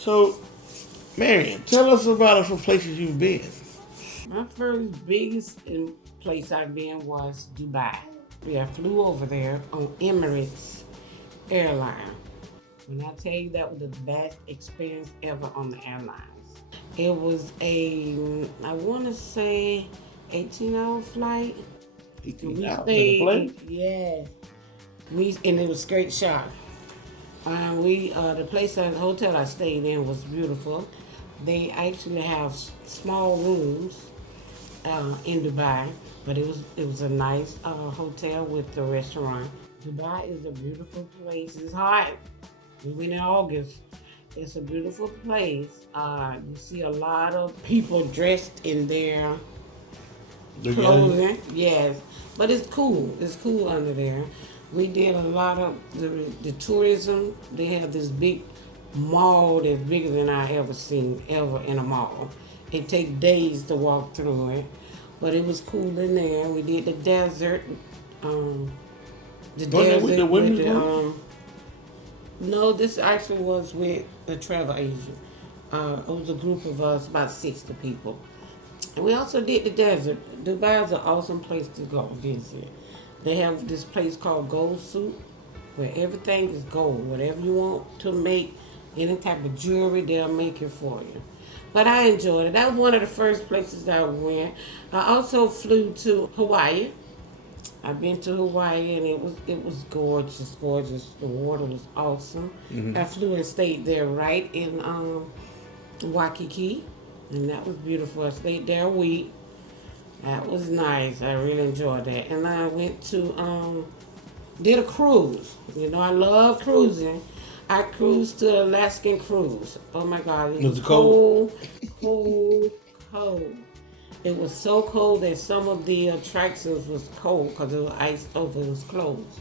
So, Marian, tell us about some places you've been. My first biggest place I've been was Dubai. I flew over there on Emirates airline. When I tell you that was the best experience ever on the airlines. It was I want to say, 18-hour flight. 18 We hours in a plane? stayed, yeah. And it was straight shot. The place, the hotel I stayed in was beautiful. They actually have small rooms in Dubai, but it was a nice hotel with the restaurant. Dubai is a beautiful place. It's hot. We went in August. It's a beautiful place. You see a lot of people dressed in their clothing. Yes, but it's cool. It's cool under there. We did a lot of the tourism. They have this big mall that's bigger than I ever seen ever in a mall. It takes days to walk through it, but it was cool in there. We did the desert. Um, the Going there with the desert with women's the room? no, this actually was with a travel agent. It was a group of us, about 60 people. And we also did the desert. Dubai is an awesome place to go visit. They have this place called Gold Soup, where everything is gold. Whatever you want to make, any type of jewelry, they'll make it for you. But I enjoyed it. That was one of the first places I went. I also flew to Hawaii. I've been to Hawaii and it was gorgeous, gorgeous. The water was awesome. I flew and stayed there right in Waikiki, and that was beautiful. I stayed there a week. That was nice. I really enjoyed that. And I went to did a cruise. You know, I love cruising. I cruised to Alaskan cruise. Oh my God, it Was was it cold? cold, cold. It was so cold that some of the attractions was cold because it was iced over. It was closed.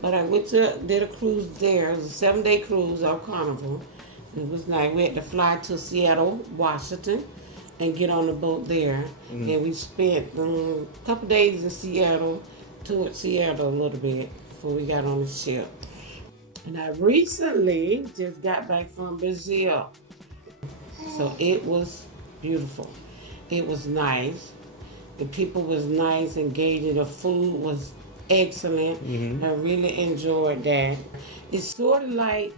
But I did a cruise there. It was a 7-day cruise on Carnival. It was nice. We had to fly to Seattle, Washington, and get on the boat there. And we spent a couple days in Seattle, toured Seattle a little bit before we got on the ship. And I recently just got back from Brazil. So it was beautiful. It was nice. The people was nice, engaging. The food was excellent. I really enjoyed that. It's sort of like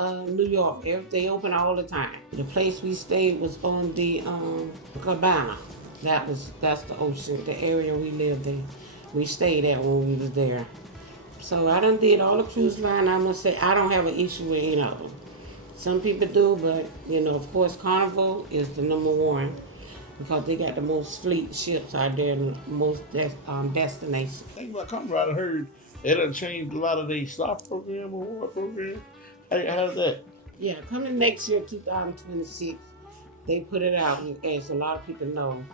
New York. They open all the time. The place we stayed was on the Cabana. That's the ocean, the area we lived in. We stayed at when we was there. So I done did all the cruise line. I must say I don't have an issue with any of them. Some people do, but of course, Carnival is the number one because they got the most fleet ships out there and the most destinations. Think about Colorado. I heard they done changed a lot of their stock program or what program. How's that? Yeah, coming next year, 2026, they put it out, as a lot of people know,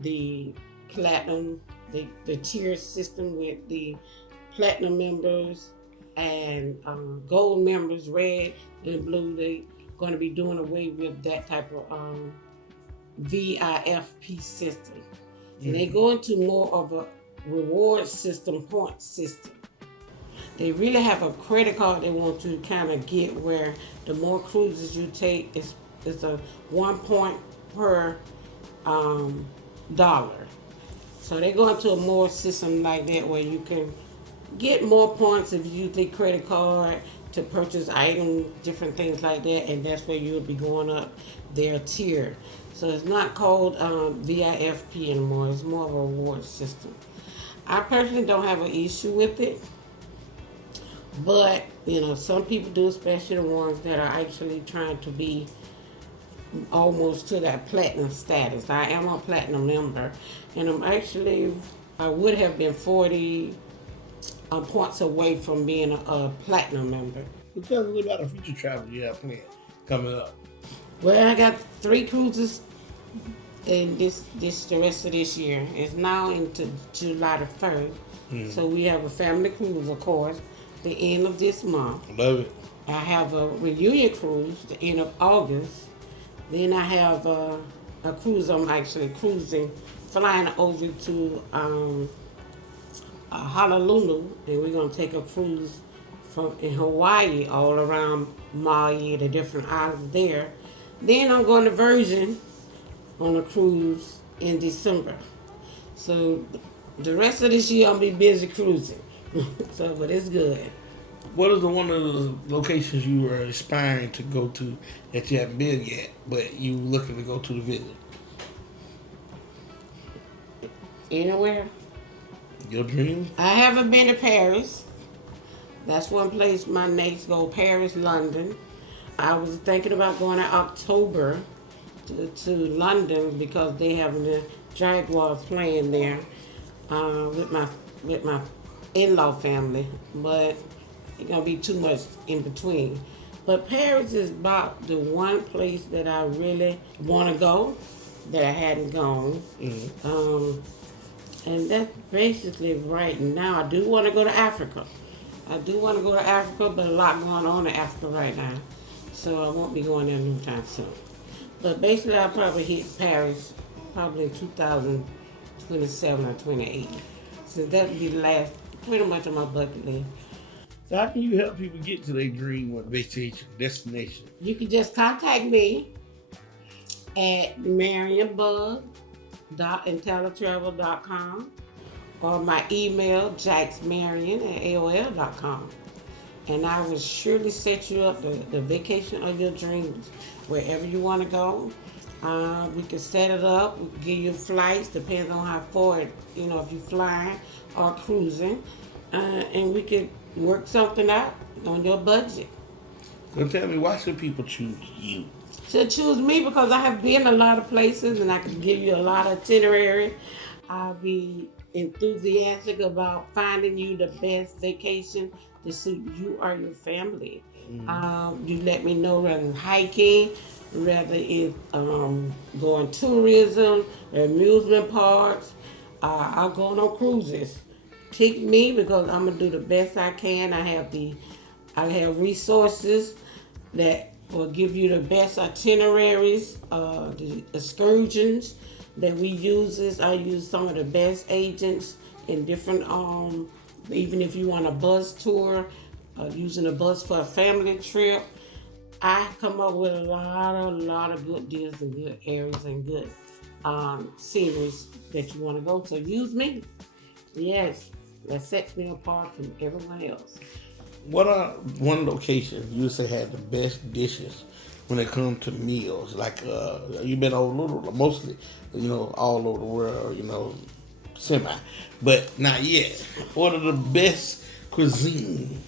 the platinum, the tier system with the platinum members and gold members, red and blue. They going to be doing away with that type of VIFP system. And they go into more of a reward system, point system. They really have a credit card they want to kind of get where the more cruises you take, it's a 1 point per dollar. So they go into a more system like that where you can get more points if you use their credit card to purchase items, different things like that, and that's where you'll be going up their tier. So it's not called VIFP anymore. It's more of a reward system. I personally don't have an issue with it. But, some people do, especially the ones that are actually trying to be almost to that platinum status. I am a platinum member, and I would have been 40 points away from being a platinum member. Tell us a little about the future travel you have planned coming up. Well, I got 3 cruises in the rest of this year. It's now into July the 1st. So we have a family cruise, of course, the end of this month. Love it. I have a reunion cruise the end of August. Then I have a cruise. I'm actually cruising, flying over to Honolulu, and we're gonna take a cruise from in Hawaii all around Maui, the different islands there. Then I'm going to Virgin on a cruise in December. So the rest of this year I'll be busy cruising. So, but it's good. What is the one of the locations you were aspiring to go to that you haven't been yet, but you looking to go to visit? Anywhere. Your dream? I haven't been to Paris. That's one place my next go. Paris, London. I was thinking about going in October to London because they having the Jaguars playing there with my in-law family, but it's gonna be too much in between. But Paris is about the one place that I really want to go that I hadn't gone. And that's basically right now. I do want to go to Africa. But a lot going on in Africa right now. So I won't be going there no time soon. But basically, I'll probably hit Paris probably in 2027 or 28. So that would be the last, pretty much on my bucket list. So how can you help people get to their dream or vacation destination? You can just contact me at Marian Buggs .intellitravel.com or my email jacksmarian@aol.com, and I will surely set you up the vacation of your dreams wherever you want to go. We can set it up. We can give you flights, depends on how far if you're flying or cruising, and we can work something out on your budget. So tell me, why should people choose you? Should choose me because I have been a lot of places and I can give you a lot of itinerary. I'll be enthusiastic about finding you the best vacation to suit you or your family. You let me know whether it's hiking, whether it's going tourism, amusement parks. I'll go on cruises. Pick me because I'm gonna do the best I can. I have resources that will give you the best itineraries, the excursions that we use. I use some of the best agents in different, even if you want a bus tour, using a bus for a family trip. I come up with a lot of good deals and good areas and good sceneries that you want to go. So use me. Yes, that sets me apart from everyone else. What are one location you would say had the best dishes when it comes to meals? Like you've been mostly, all over the world, semi, but not yet. What are the best cuisine?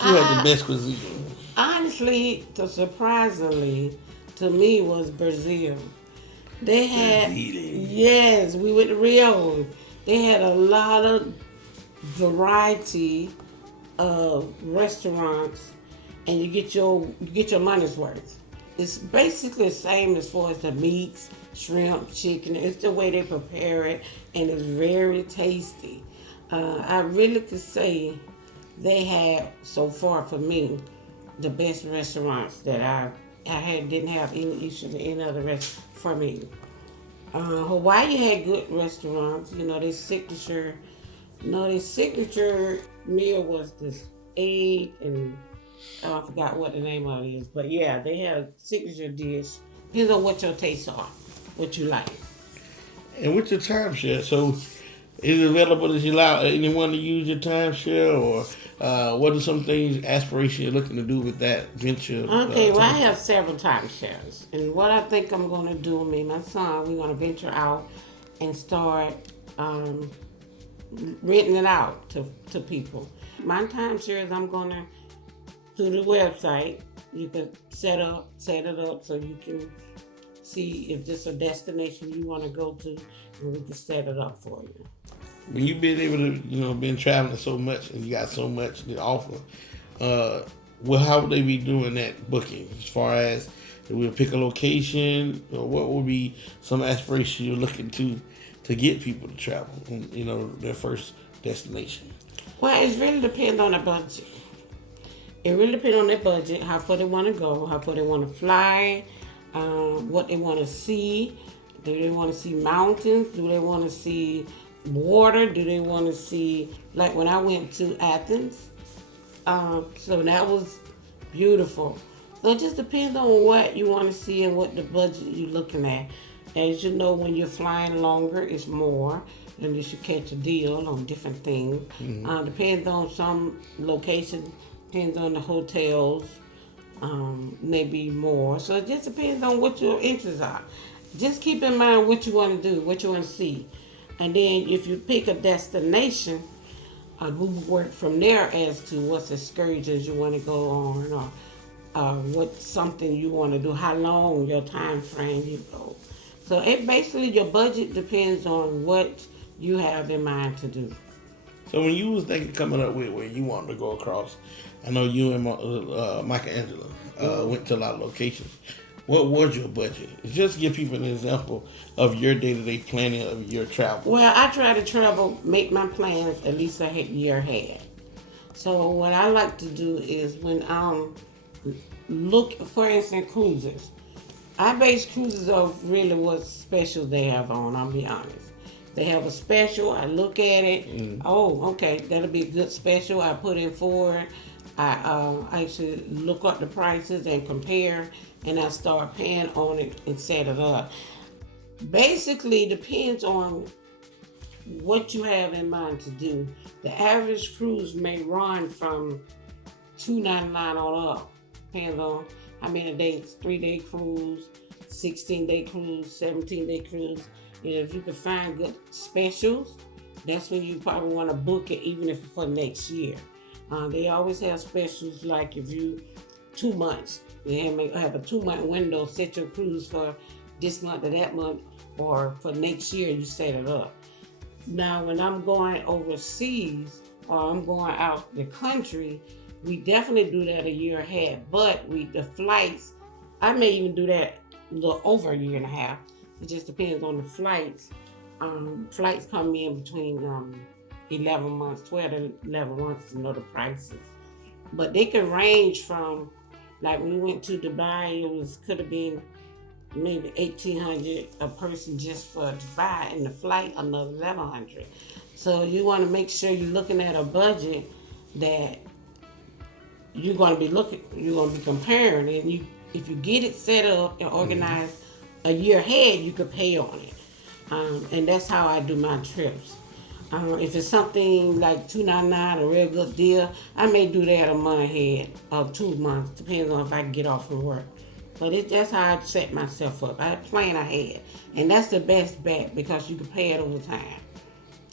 Who had the best cuisine? Honestly, surprisingly, to me was Brazil. They had, yes, we went to Rio. They had a lot of variety of restaurants, and you get your money's worth. It's basically the same as far as the meats, shrimp, chicken. It's the way they prepare it, and it's very tasty. I really could say they had, so far for me, the best restaurants that I didn't have any issue with any other restaurant for me. Hawaii had good restaurants. Their signature meal was this egg and I forgot what the name of it is, but yeah, they had a signature dish. Depends on what your tastes are, what you like. And with your timeshare, so is it available that you allow anyone to use your timeshare, or what are some things, aspirations you're looking to do with that venture? Okay, well, I have several timeshares, and what I think I'm going to do, me and my son, we're going to venture out and start renting it out to people. My timeshares, I'm going to, through the website, you can set it up so you can see if this is a destination you want to go to, and we can set it up for you. When you've been able to, been traveling so much and you got so much to offer, how would they be doing that booking? As far as we'll pick a location, what would be some aspiration you're looking to get people to travel, their first destination? Well, it really depends on the budget. It really depends on their budget, how far they want to go, how far they want to fly, what they want to see. Do they want to see mountains? Do they want to see water? Do they want to see, like when I went to Athens, So that was beautiful. So it just depends on what you want to see and what the budget you're looking at. As you know, when you're flying longer, it's more, unless you catch a deal on different things. Depends on some locations, depends on the hotels, maybe more. So it just depends on what your interests are. Just keep in mind what you want to do, what you want to see. And then if you pick a destination, we work from there as to what's excursions you want to go on, or what's something you want to do, how long your time frame you go. So it basically your budget depends on what you have in mind to do. So when you was thinking coming up with where you wanted to go across, I know you and Michelangelo went to a lot of locations. What was your budget? Just give people an example of your day-to-day planning of your travel. Well, I try to travel, make my plans at least a year ahead. So what I like to do is when look, for instance, cruises. I base cruises off really what specials they have on. I'll be honest. They have a special. I look at it. Oh, okay, that'll be a good special. I put in for it. I should look up the prices and compare, and I start paying on it and set it up. Basically, depends on what you have in mind to do. The average cruise may run from $2.99 on up. Depends on how many days, 3-day cruise, 16-day cruise, 17-day cruise. And if you can find good specials, that's when you probably want to book it, even if it's for next year. They always have specials like if you 2 months, they may have a 2-month window, set your cruise for this month or that month, or for next year you set it up. Now, when I'm going overseas or I'm going out the country, we definitely do that a year ahead. But the flights, I may even do that a little over a year and a half. It just depends on the flights. Flights come in between 11 months, 12 to 11 months to know the prices. But they can range from, like when we went to Dubai, could have been maybe $1,800 a person just for Dubai, and the flight another $1,100. So you want to make sure you're looking at a budget that you're going to be comparing, and if you get it set up and organized a year ahead, you could pay on it. And that's how I do my trips. If it's something like $2.99, a real good deal, I may do that a month ahead or 2 months, depends on if I can get off from work. But that's how I set myself up. I plan ahead, and that's the best bet because you can pay it over time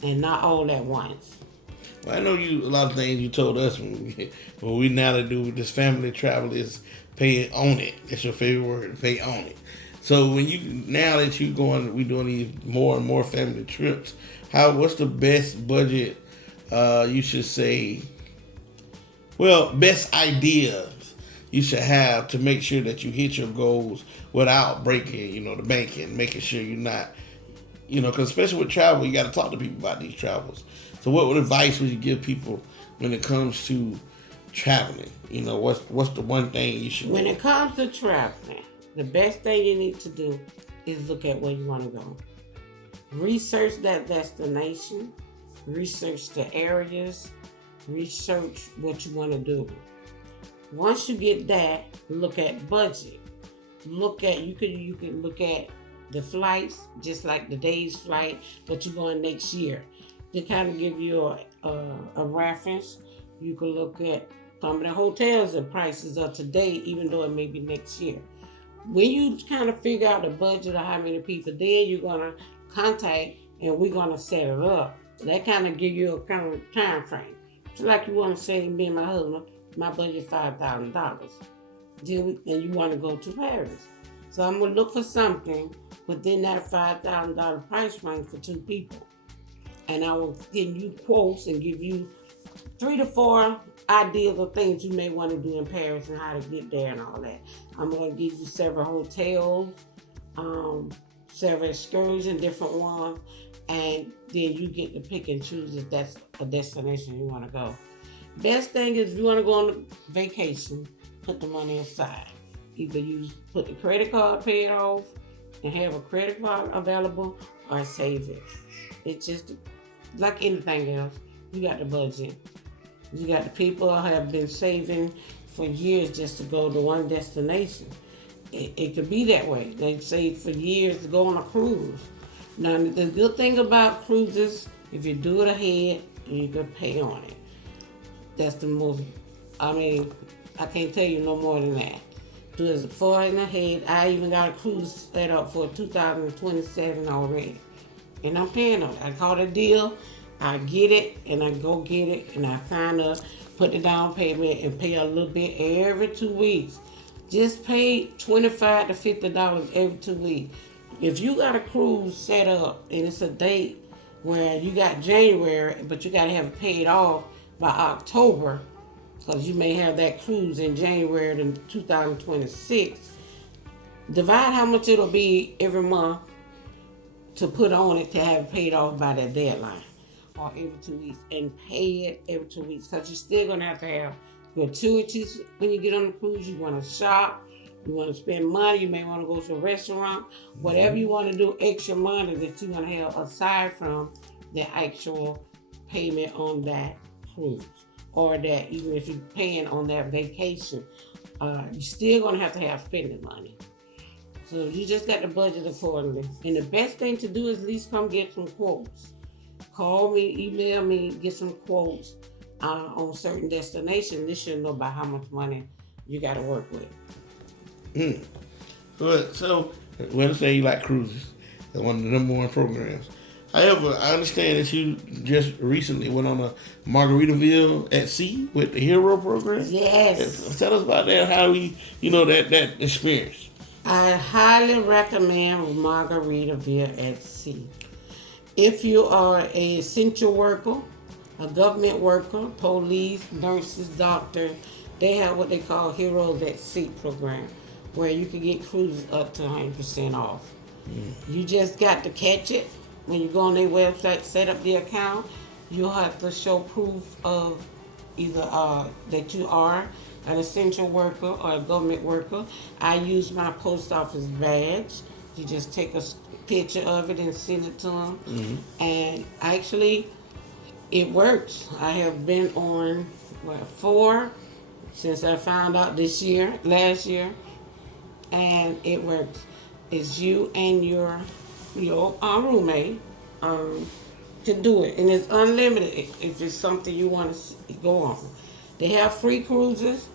and not all at once. Well, I know a lot of things you told us when we now to do this family travel is pay on it. That's your favorite word, pay on it. So now that we doing these more and more family trips, what's the best budget? You should say, best ideas you should have to make sure that you hit your goals without breaking, the bank, and making sure you're not, because especially with travel, you got to talk to people about these travels. So what advice would you give people when it comes to traveling? What's the one thing you should do? When it comes to traveling, the best thing you need to do is look at where you want to go. Research that destination, research the areas, research what you want to do. Once you get that, look at budget. You can look at the flights, just like the day's flight, but you're going next year. To kind of give you a reference, you can look at some of the hotels and prices of today, even though it may be next year. When you kind of figure out the budget of how many people, then you're going to contact and we're going to set it up. That kind of give you a kind of time frame. It's like you want to say, me and my husband, my budget $5,000. And you want to go to Paris. So I'm going to look for something within that $5,000 price range for 2 people. And I will give you quotes and give you 3 to 4 ideas of things you may want to do in Paris and how to get there and all that. I'm going to give you several hotels, several excursions, different ones, and then you get to pick and choose if that's a destination you want to go. Best thing is if you want to go on a vacation, put the money aside. Either put the credit card, pay it off, and have a credit card available, or save it. It's just like anything else. You got the budget. You got the people who have been saving for years just to go to one destination. It could be that way. They save for years to go on a cruise. Now, the good thing about cruises, if you do it ahead, you can pay on it. That's the most, I mean, I can't tell you no more than that. Do it far in ahead. I even got a cruise set up for 2027 already. And I'm paying on it. I call it a deal. I get it, and I go get it, and I sign up, put the down payment, and pay a little bit every 2 weeks. Just pay $25 to $50 every 2 weeks. If you got a cruise set up and it's a date where you got January, but you got to have it paid off by October, because you may have that cruise in January of 2026, divide how much it'll be every month to put on it to have it paid off by that deadline, or every 2 weeks, and pay it every 2 weeks, because you're still going to have gratuities when you get on the cruise. You want to shop, you want to spend money, you may want to go to a restaurant, whatever you want to do, extra money that you're going to have aside from the actual payment on that cruise, or that even if you're paying on that vacation, you're still going to have spending money. So you just got to budget accordingly. And the best thing to do is at least come get some quotes. Call me, email me, get some quotes on certain destinations. This should know about how much money you got to work with. Good. So, when I say you like cruises, it's one of the number one programs. However, I understand that you just recently went on a Margaritaville at Sea with the Hero program. Yes. Tell us about that. How that experience. I highly recommend Margaritaville at Sea. If you are an essential worker, a government worker, police, nurses, doctors, they have what they call Heroes at Sea program, where you can get cruises up to 100% off. You just got to catch it. When you go on their website, set up the account, you'll have to show proof of either that you are an essential worker or a government worker. I use my post office badge. You just take a picture of it and send it to them. And actually, it works. I have been on 4 since I found out last year, and it works. It's you and your roommate can do it, and it's unlimited if it's something you want to go on. They have free cruises.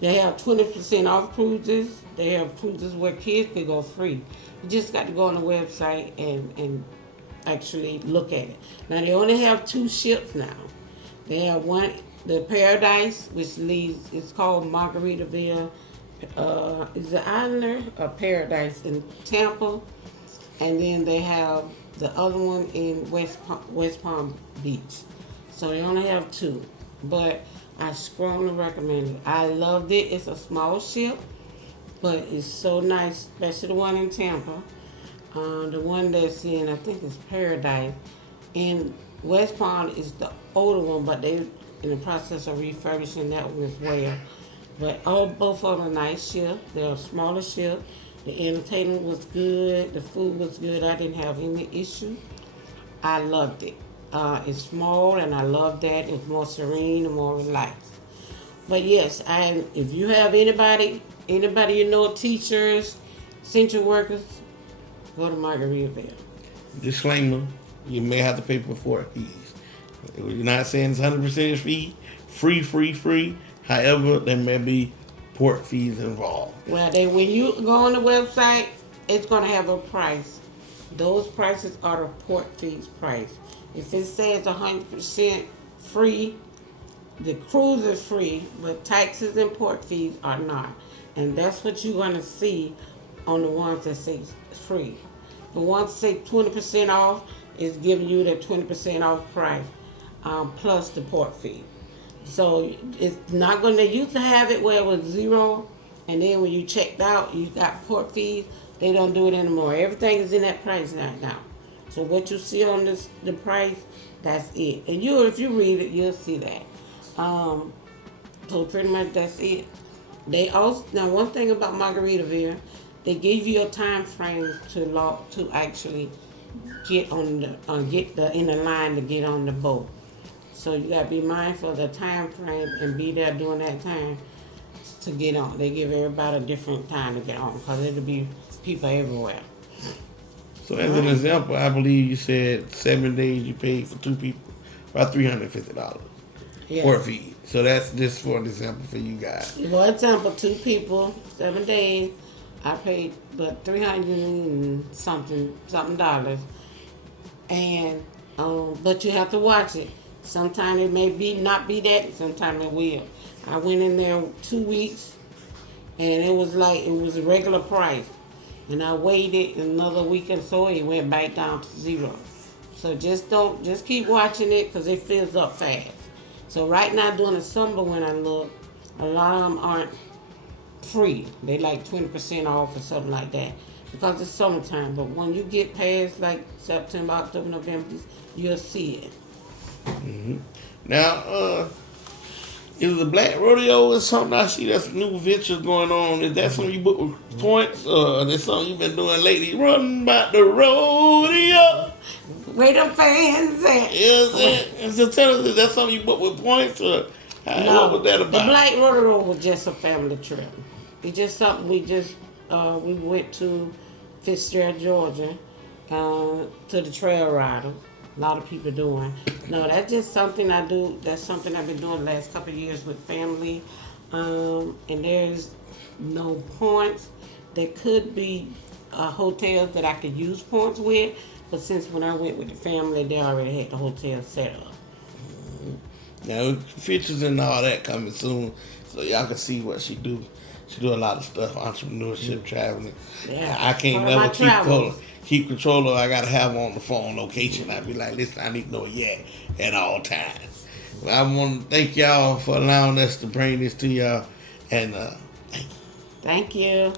They have 20% off cruises. They have cruises where kids can go free. You just got to go on the website and actually look at it. Now, they only have 2 ships now. They have one, the Paradise, which it's called Margaritaville. Is the Islander or Paradise in Tampa. And then they have the other one in West Palm Beach. So they only have 2. But I strongly recommend it. I loved it. It's a small ship, but it's so nice, especially the one in Tampa. The one that's in, I think it's Paradise. In West Palm is the older one, but they're in the process of refurbishing that one as well. But both of them are nice ships. They're a smaller ship. The entertainment was good. The food was good. I didn't have any issue. I loved it. It's small, and I love that. It's more serene and more relaxed. But yes, if you have anybody you know, teachers, essential workers, go to Margaritaville. Disclaimer: you may have to pay for port fees. You're not saying it's 100% free. However, there may be port fees involved. Well, when you go on the website, it's going to have a price. Those prices are the port fees price. If it says 100% free, the cruise is free, but taxes and port fees are not. And that's what you're going to see on the ones that say free. The ones that say 20% off is giving you the 20% off price plus the port fee. So it's not going to, used to have it where it was 0, and then when you checked out, you got port fees. They don't do it anymore. Everything is in that price right now. So what you see on the price, that's it. And if you read it, you'll see that. So pretty much that's it. They also, now one thing about Margaritaville, they give you a time frame to actually get in the line to get on the boat. So you gotta be mindful of the time frame and be there during that time to get on. They give everybody a different time to get on because it'll be people everywhere. So as an example, I believe you said 7 days you paid for 2 people, about $350 Yeah. for a fee. So that's just for an example for you guys. For example, 2 people, 7 days. I paid but 300 and something dollars, and but you have to watch it. Sometimes it may be not be that. Sometimes it will. I went in there 2 weeks, and it was a regular price, and I waited another week or so. It went back down to zero. So just keep watching it because it fills up fast. So right now during the summer when I look, a lot of them aren't free. They like 20% off or something like that because it's summertime. But when you get past like September, October, November, you'll see it. Now, is the Black Rodeo is something I see that's new ventures going on? Is that something you book with points, or is that something you've been doing lately? Run by the rodeo. Where the fans at? Is it? So tell us, is that something you book with points, or what was that The about? Black Rodeo was just a family trip. It's just something we went to Fitzgerald, Georgia, to the trail rider. A lot of people doing. No, that's just something I do. That's something I've been doing the last couple of years with family. And there's no points. There could be hotels that I could use points with, but since when I went with the family, they already had the hotel set up. Now, features and all that coming soon, so y'all can see what she do. She do a lot of stuff, entrepreneurship, traveling. Yeah, I can't part of my never travels. keep control of. I gotta have her on the phone location. I be like, listen, I need to know at all times. Well, I want to thank y'all for allowing us to bring this to y'all, and Thank you.